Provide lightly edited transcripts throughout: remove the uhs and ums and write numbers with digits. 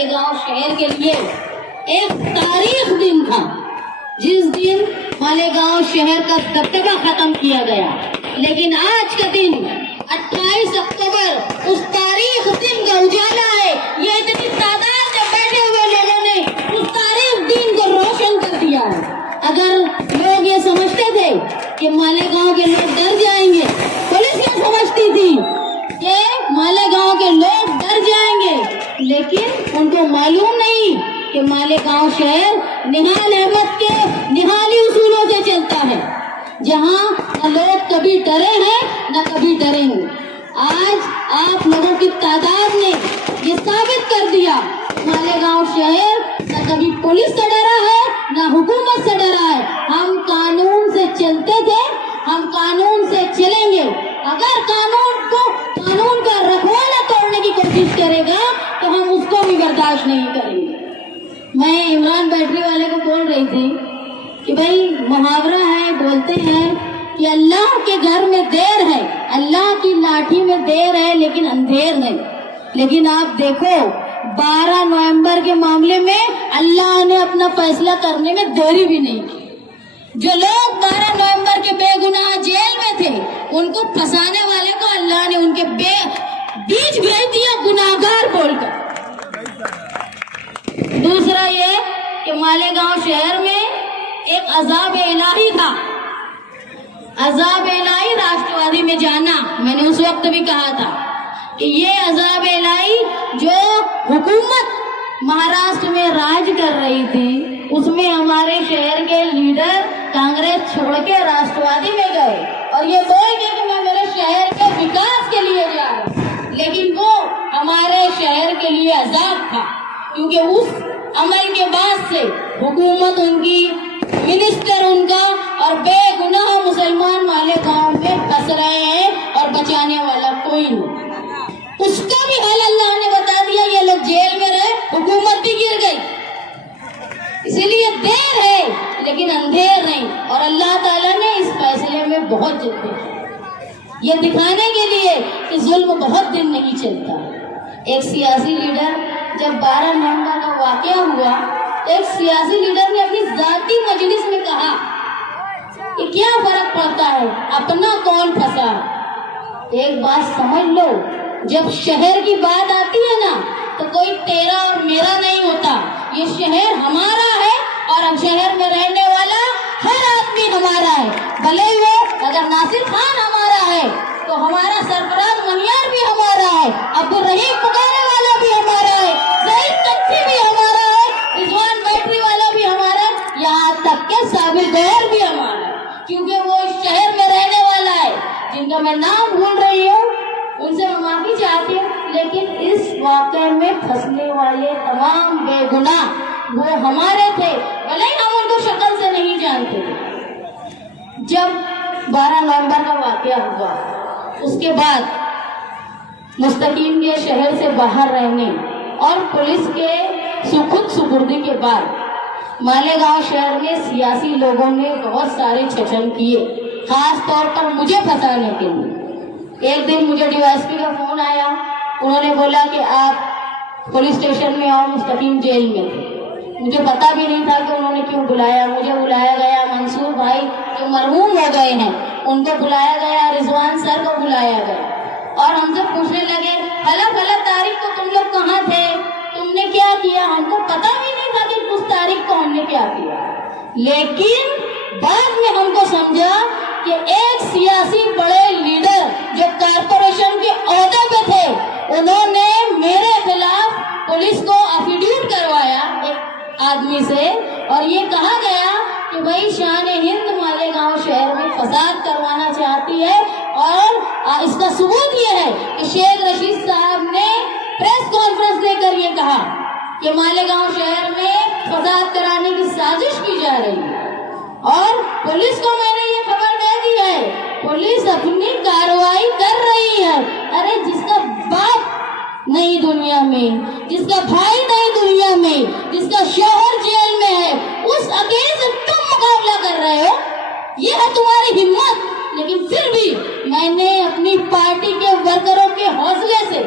मालेगांव शहर के लिए एक तारीख दिन था जिस दिन मालेगांव शहर का दबदबा खत्म किया गया। लेकिन आज का दिन 28 अक्टूबर उस तारीख दिन का उजाला है। ये इतनी तादाद में बैठे हुए लोगों ने उस तारीख दिन को रोशन कर दिया है। अगर लोग ये समझते थे कि मालेगांव के लोग डर जाएंगे, पुलिस ये समझती थी कि मालेगांव के लोग डर जाएंगे, लेकिन उनको मालूम नहीं कि मालेगांव शहर निहाल अहमद के निहाली उसूलों से चलता है, जहां न लोग कभी डरे हैं न कभी डरेंगे। आज आप लोगों की तादाद ने ये साबित कर दिया, मालेगांव शहर न कभी पुलिस से डरा है न हुकूमत से डरा है। हम कानून से चलते थे, हम कानून से चलेंगे। अगर कानून का रखवाला तोड़ने की कोशिश करेगा तो हम उसको भी बर्दाश्त नहीं करेंगे। मैं इमरान बैटरी वाले को बोल रही थी कि भाई मुहावरा है, बोलते हैं कि अल्लाह के घर में देर है, अल्लाह की लाठी में देर है लेकिन अंधेर नहीं। लेकिन आप देखो 12 नवंबर के मामले में अल्लाह ने अपना फैसला करने में देरी भी नहीं की। जो लोग 12 नवंबर के बेगुनाह जेल में थे, उनको फंसाने वाले को अल्लाह ने उनके बीच भेज दिया गुनाहगार बोलकर। दूसरा ये कि मालेगांव शहर में एक अजाब इलाही था। अजाब इलाही राष्ट्रवादी में जाना, मैंने उस वक्त भी कहा था कि ये अजाब इलाही जो हुकूमत महाराष्ट्र में राज कर रही थी, उसमें हमारे शहर के लीडर कांग्रेस छोड़ के राष्ट्रवादी में गए और ये बोल के कि मैं मेरे शहर के विकास के लिए जा रहा हूँ, लेकिन वो हमारे शहर के लिए अजाब था, क्योंकि उस अमल के बाद से हुकूमत उनकी, मिनिस्टर उनका और बेगुनाह मुसलमान मालेगांव में फंस रहे हैं और बचाने वाला कोई नहीं। उसका भी हाल अल्लाह ने बता दिया, ये लोग जेल में रहे, हुकूमत भी गिर गई। इसीलिए देर है लेकिन अंधेर नहीं, और अल्लाह ताला ने इस फैसले में बहुत जल्दी की, ये दिखाने के लिए कि जुल्म बहुत दिन नहीं चलता। एक सियासी लीडर, जब 12 नवंबर का वाकया हुआ, एक सियासी लीडर ने अपनी जाती मजलिस में कहा कि क्या फर्क पड़ता है, अपना कौन फंसा। एक बात समझ लो, जब शहर की बात आती है ना, तो कोई तेरा और मेरा नहीं होता। ये शहर हमारा है और अब शहर में रहने वाला हर आदमी हमारा है। भले वो अगर नासिर खान हमारा है तो हमारा सरफराज मनियार भी हमारा है, अब्दुल रहीम पुकारे वाला भी हमारा है, सईद तख्ती भी हमारा है, रिजवान बैटरी वाला भी हमारा है, यहाँ तक के साबिर गौर भी हमारा है, क्योंकि वो इस शहर में रहने वाला है। जिनका मैं नाम भूल रही हूँ उनसे मैं माफी चाहती हूँ, लेकिन इस वाकये में फंसने वाले तमाम बेगुनाह वो हमारे थे, भले ही हम उनको शक्ल से नहीं जानते थे। जब 12 नवंबर का वाकया हुआ, उसके बाद मुस्तकीम के शहर से बाहर रहने और पुलिस के सुखुद सुपुर्दी के बाद मालेगांव शहर में सियासी लोगों ने बहुत सारे छचन किए, खास तौर पर मुझे फंसाने के लिए। एक दिन मुझे डीवाईएसपी का फोन आया, उन्होंने बोला कि आप पुलिस स्टेशन में और मुस्तकीम जेल में थे। मुझे पता भी नहीं था कि उन्होंने क्यों बुलाया। मुझे बुलाया गया, मंसूर भाई जो मरहूम हो गए हैं उनको बुलाया गया, रिजवान सर को बुलाया गया और हमसे पूछने लगे फला तारीख को तुम लोग कहाँ थे, तुमने क्या किया। हमको पता भी नहीं था कि उस तारीख को हमने क्या किया, लेकिन बाद में हमको समझा कि एक सियासी बड़े लीडर जो कारपोरेशन के ओहदे पे थे, उन्होंने मेरे खिलाफ पुलिस को एफिडेविट करवाया एक आदमी से, और ये कहा गया कि भाई शान हिंद मालेगांव शहर में फसाद करवाना चाहती है, और इसका सबूत ये है कि शेख रशीद साहब ने प्रेस कॉन्फ्रेंस देकर ये कहा कि मालेगांव शहर में फसाद कराने की साजिश की जा रही है। और पुलिस को मैंने ये खबर दे दी है, पुलिस अपनी कार्रवाई कर रही है। अरे जिसका बाप नहीं दुनिया में, जिसका भाई नहीं दुनिया में, जिसका शौहर जेल में है, उस अकेले से तुम मुकाबला कर रहे हो, ये है तुम्हारी हिम्मत। लेकिन फिर भी मैंने अपनी पार्टी के वर्करों के हौसले से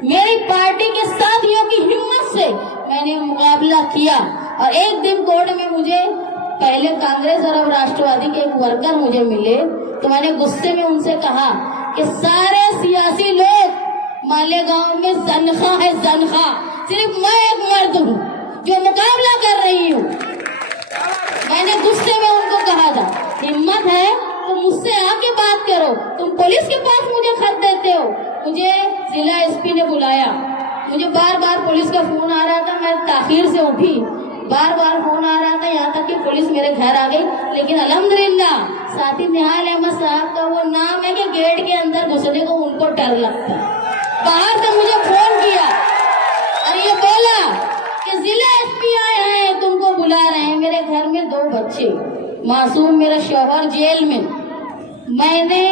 मेरी पार्टी के साथियों की हिम्मत से मैंने मुकाबला किया। और एक दिन कोर्ट में मुझे पहले कांग्रेस और अब राष्ट्रवादी के एक वर्कर मुझे मिले, तो मैंने गुस्से में उनसे कहा कि सारे सियासी लोग मालेगांव में जनखा है, जनखा, सिर्फ मैं एक मर्द हूँ जो मुकाबला कर रही हूँ। मैंने गुस्से में उनको कहा था, हिम्मत है तो मुझसे आके बात करो, तुम पुलिस के पास मुझे खत देते हो। मुझे जिला एसपी ने बुलाया, मुझे बार बार पुलिस का फोन आ रहा था, मैं ताखीर से उठी, बार बार फोन आ रहा था, यहाँ तक कि पुलिस मेरे घर आ गई। लेकिन अल्हम्दुलिल्लाह साथी निहाल अहमद साहब का वो नाम है कि गेट के अंदर घुसने को उनको डर लगता है। बाहर से मुझे फोन किया और ये बोला कि जिला एसपी आए हैं, तुमको बुला रहे हैं। मेरे घर में 2 बच्चे मासूम, मेरा शौहर जेल में। मैंने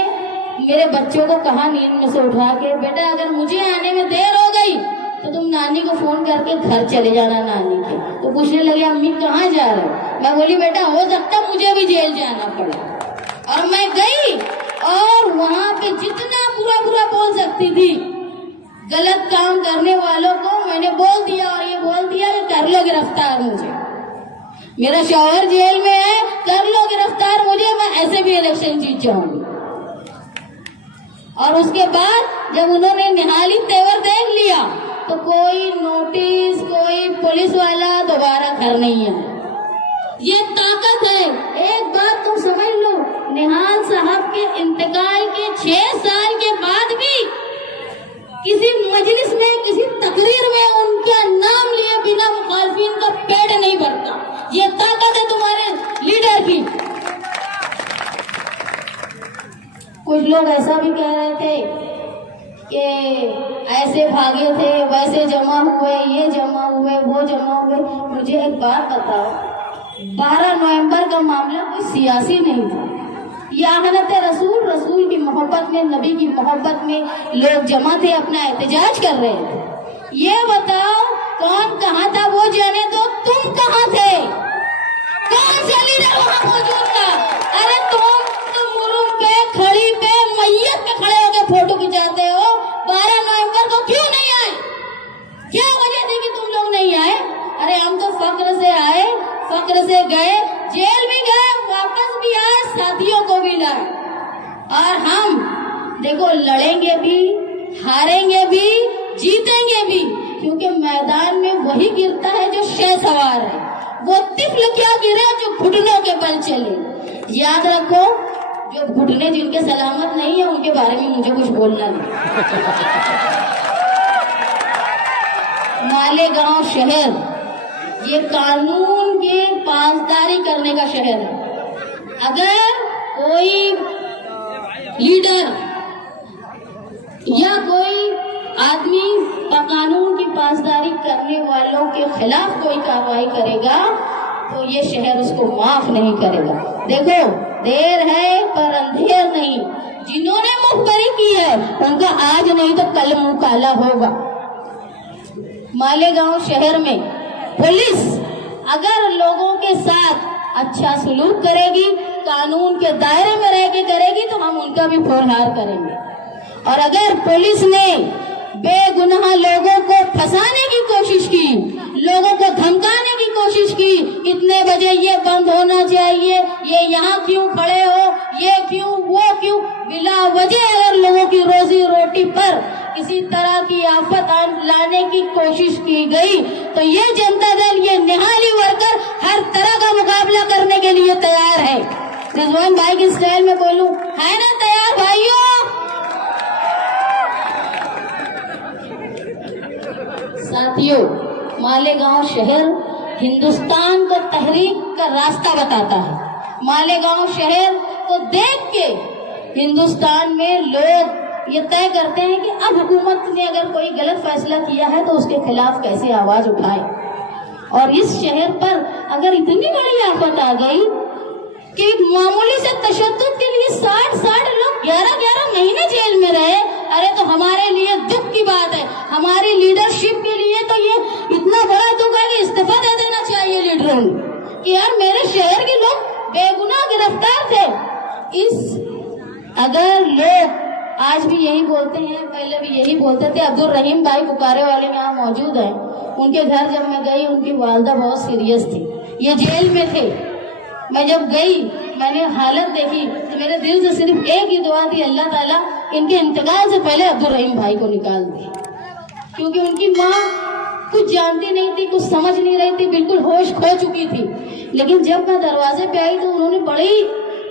मेरे बच्चों को कहा नींद में से उठा के, बेटा अगर मुझे आने में देर हो गई तो तुम नानी को फोन करके घर चले जाना नानी के। तो पूछने लगे अम्मी कहाँ जा रहे हो? मैं बोली बेटा हो सकता मुझे भी जेल जाना पड़े। और मैं गई और वहाँ पे जितना बुरा बुरा बोल सकती थी गलत काम करने वालों को मैंने बोल दिया, और ये बोल दिया कि कर लो गिरफ्तार मुझे, मेरा शौहर जेल में है, कर लो गिरफ्तार मुझे, मैं ऐसे भी इलेक्शन जीत जाऊंगी। और उसके बाद जब उन्होंने निहाली तेवर देख लिया तो कोई नोटिस, कोई पुलिस वाला दोबारा घर नहीं आया। ये ताकत है। एक बात तुम समझ लो, निहाल साहब के इंतकाल के 6 साल के बाद भी किसी मजलिस में, किसी तकरीर में उनका नाम लिए बिना मुखालफिन का पेट नहीं भरता। ये ताकत है तुम्हारे लीडर की। कुछ लोग ऐसा भी कह रहे थे कि ऐसे भागे थे, वैसे जमा हुए, ये जमा हुए, वो जमा हुए। मुझे एक बात बताओ, 12 नवंबर का मामला कोई सियासी नहीं था। ये आहनत रसूल, रसूल की मोहब्बत में, नबी की मोहब्बत में लोग जमा थे, अपना एहतजाज कर रहे थे। ये बताओ कौन कहाँ था वो जाने दो, तुम कहाँ थे? कौन सा लीडर वहाँ मौजूद था? अरे तुम मुरुम पे, खड़ी पे, मैयत पे खड़े होकर फोटो खिंचाते हो। 12 नवंबर को क्यों नहीं आए? क्या वजह थी कि तुम लोग नहीं आए? अरे हम तो फक्र से आए, फक्र से गए, जेल भी गए, वापस भी आए, साथियों को भी लाए। और हम देखो लड़ेंगे भी, हारेंगे भी, जीतेंगे भी, क्योंकि मैदान में वही गिरता है जो शह सवार है। वो तिफल क्या गिरा जो घुटनों के बल चले। याद रखो, जो घुटने जिनके सलामत नहीं है उनके बारे में मुझे कुछ बोलना नहीं। मालेगांव शहर ये कानून के पासदारी करने का शहर है। अगर कोई लीडर या कोई आदमी कानून की पासदारी करने वालों के खिलाफ कोई कार्रवाई करेगा तो ये शहर उसको माफ नहीं करेगा। देखो देर है पर अंधेर नहीं। जिन्होंने मुखबरी की है उनका आज नहीं तो कल मुंह काला होगा। मालेगांव शहर में पुलिस अगर लोगों के साथ अच्छा सलूक करेगी, कानून के दायरे में रह के करेगी तो हम उनका भी फौरहार करेंगे। और अगर पुलिस ने बेगुनाह लोगों को फंसाने की कोशिश की, लोगों को धमकाने की कोशिश की, इतने बजे ये बंद होना चाहिए, ये यहाँ क्यों खड़े हो, ये क्यों, वो क्यों, बिला वजह अगर लोगों की रोजी रोटी पर किसी तरह की आफत लाने की कोशिश की गई तो ये जनता दल, ये निहाली वर्कर हर तरह का मुकाबला करने के लिए तैयार है। रिजवान भाई की स्टाइल में बोलूं, है ना तैयार भाइयों? साथियों, मालेगांव शहर हिंदुस्तान को तहरीक का रास्ता बताता है। मालेगांव शहर को देख के हिंदुस्तान में लोग ये तय करते हैं कि अब हुकूमत ने अगर कोई गलत फैसला किया है तो उसके खिलाफ कैसे आवाज उठाए। और इस शहर पर अगर इतनी बड़ी आफत आ गई कि एक मामूली से तशद्दुद के लिए 60 लोग 11 महीने जेल में रहे, अरे तो हमारे लिए दुख की बात है। हमारी लीडरशिप के लिए तो ये इतना बड़ा दुख है कि इस्तीफा दे देना चाहिए लीडरों ने कि यार मेरे शहर के लोग बेगुनाह गिरफ्तार थे। अगर लोग آج بھی یہی بولتے ہیں, پہلے بھی یہی بولتے تھے. عبد الرحیم بھائی بکارے والے یہاں موجود ہیں. ان کے گھر جب میں گئی, ان کی والدہ بہت سیریس تھی, یہ جیل میں تھے. میں جب گئی, میں نے حالت دیکھی تو میرے دل سے صرف ایک ہی دعا تھی, اللہ تعالیٰ ان کے انتقال سے پہلے عبد الرحیم بھائی کو نکال دے. کیونکہ ان کی ماں کچھ جانتی نہیں تھی, کچھ سمجھ نہیں رہی تھی, بالکل ہوش کھو چکی تھی. لیکن جب میں دروازے پہ آئی تو انہوں نے بڑی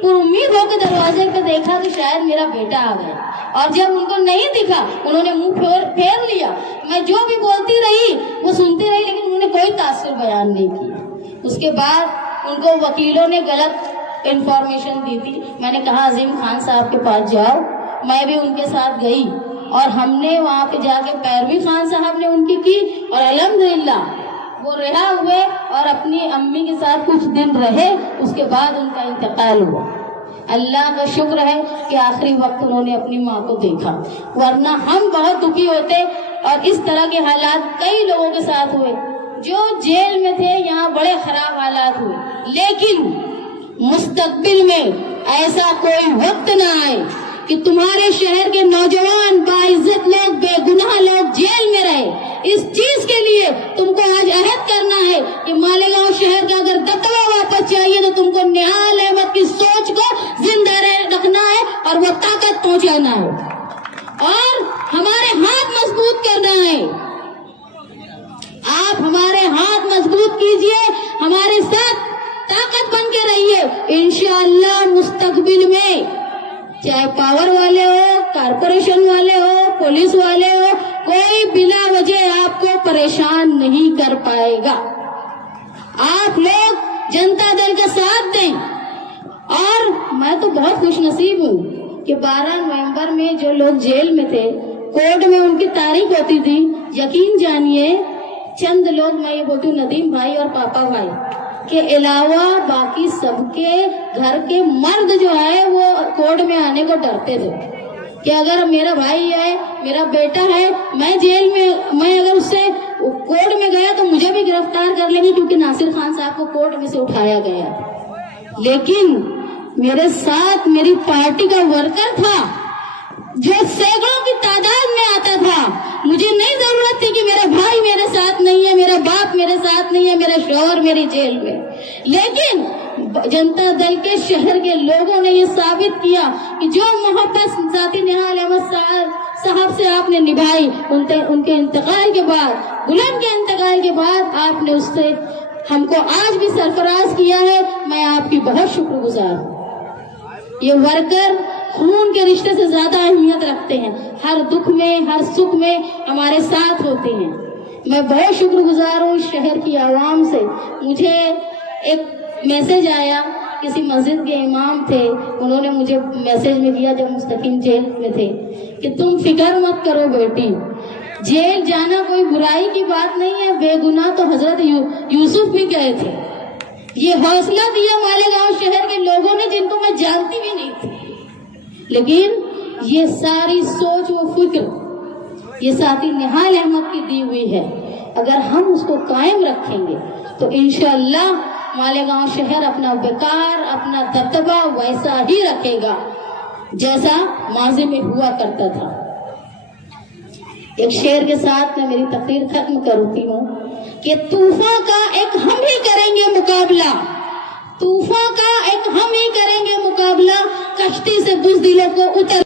امید ہو کے دروازے پہ دیکھا کہ شاید میرا بیٹا آ گیا, اور جب ان کو نہیں دکھا انہوں نے منہ پھیر لیا. میں جو بھی بولتی رہی وہ سنتی رہی, لیکن انہوں نے کوئی تاثر بیان نہیں کیا. اس کے بعد ان کو وکیلوں نے غلط انفارمیشن دی تھی. میں نے کہا عظیم خان صاحب کے پاس جاؤ. میں بھی ان کے ساتھ گئی اور ہم نے وہاں پہ جا کے پیروی خان صاحب نے ان کی اور الحمدللہ وہ رہا ہوئے اور اپنی امی کے ساتھ کچھ دن رہے. اس کے بعد ان کا انتقال ہوا. اللہ کا شکر ہے کہ آخری وقت انہوں نے اپنی ماں کو دیکھا, ورنہ ہم بہت دکھی ہوتے. اور اس طرح کے حالات کئی لوگوں کے ساتھ ہوئے جو جیل میں تھے, یہاں بڑے خراب حالات ہوئے. لیکن مستقبل میں ایسا کوئی وقت نہ آئے کہ تمہارے شہر کے نوجوان باعزت لوگ, بے گناہ لوگ جیل میں رہے. اس چیز کے لیے تم کو آج عہد کرنا ہے کہ مالیگاؤں شہر کا اگر دبدبہ واپس چاہیے تو تم کو نہال احمد کی سوچ کو زندہ رکھنا ہے اور وہ طاقت پہنچانا ہے اور ہمارے ہاتھ مضبوط کرنا ہے. آپ ہمارے ہاتھ مضبوط کیجئے, ہمارے ساتھ طاقت بن کے رہیے. انشاءاللہ مستقبل میں چاہے پاور والے ہو, کارپوریشن والے ہو, پولیس والے ہو, کوئی بلا وجہ آپ کو پریشان نہیں کر پائے گا. آپ لوگ جنتا دل کا ساتھ دیں. اور میں تو بہت خوش نصیب ہوں کہ 12 نومبر میں جو لوگ جیل میں تھے, کورٹ میں ان کی تاریخ ہوتی تھی. یقین جانیے چند لوگ, میں یہ بولتی ہوں ندیم بھائی اور پاپا بھائی کے علاوہ باقی سب کے گھر کے مرد جو ہے وہ کورٹ میں آنے کو ڈرتے تھے کہ اگر میرا بھائی ہے, میرا بیٹا ہے, میں جیل میں اگر اس سے کورٹ میں گیا تو مجھے بھی گرفتار کر لیں گے, کیونکہ ناصر خان صاحب کو کورٹ میں سے اٹھایا گیا. لیکن میرے ساتھ میری پارٹی کا ورکر تھا جو سینکڑوں کی تعداد میں آتا تھا. مجھے نہیں ضرورت تھی کہ میرا بھائی میرے ساتھ نہیں ہے, میرا باپ میرے ساتھ نہیں ہے, میرا شوہر میری جیل میں. لیکن جنتا دل کے شہر کے لوگوں نے یہ ثابت کیا کہ جو محبت ذاتی نہال احمد صاحب سے آپ نے نبھائی, ان کے انتقال کے بعد, غلام کے انتقال کے بعد آپ نے اس سے ہم کو آج بھی سرفراز کیا ہے. میں آپ کی بہت شکر گزار ہوں. یہ ورکر خون کے رشتے سے زیادہ اہمیت رکھتے ہیں, ہر دکھ میں ہر سکھ میں ہمارے ساتھ ہوتے ہیں. میں بہت شکر گزار ہوں اس شہر کی عوام سے. مجھے ایک میسج آیا, کسی مسجد کے امام تھے, انہوں نے مجھے میسج میں دیا جب مستقیم جیل میں تھے کہ تم فکر مت کرو بیٹی, جیل جانا کوئی برائی کی بات نہیں ہے, بے گناہ تو حضرت یوسف بھی گئے تھے. یہ حوصلہ دیا مالیگاؤں شہر کے لوگوں نے جن کو میں جانتی بھی نہیں تھی. لیکن یہ ساری سوچ و فکر یہ ساتھی نہال احمد کی دی ہوئی ہے. اگر ہم اس کو قائم رکھیں گے تو انشاءاللہ مالیگاؤں شہر اپنا وقار, اپنا دبدبہ ویسا ہی رکھے گا جیسا ماضی میں ہوا کرتا تھا. ایک شعر کے ساتھ میں میری تقریر ختم کرتی ہوں کہ طوفان کا ایک ہم ہی کریں گے مقابلہ, طوفان کا ایک ہم ہی کریں گے مقابلہ, کشتی سے بزدلوں کو اتر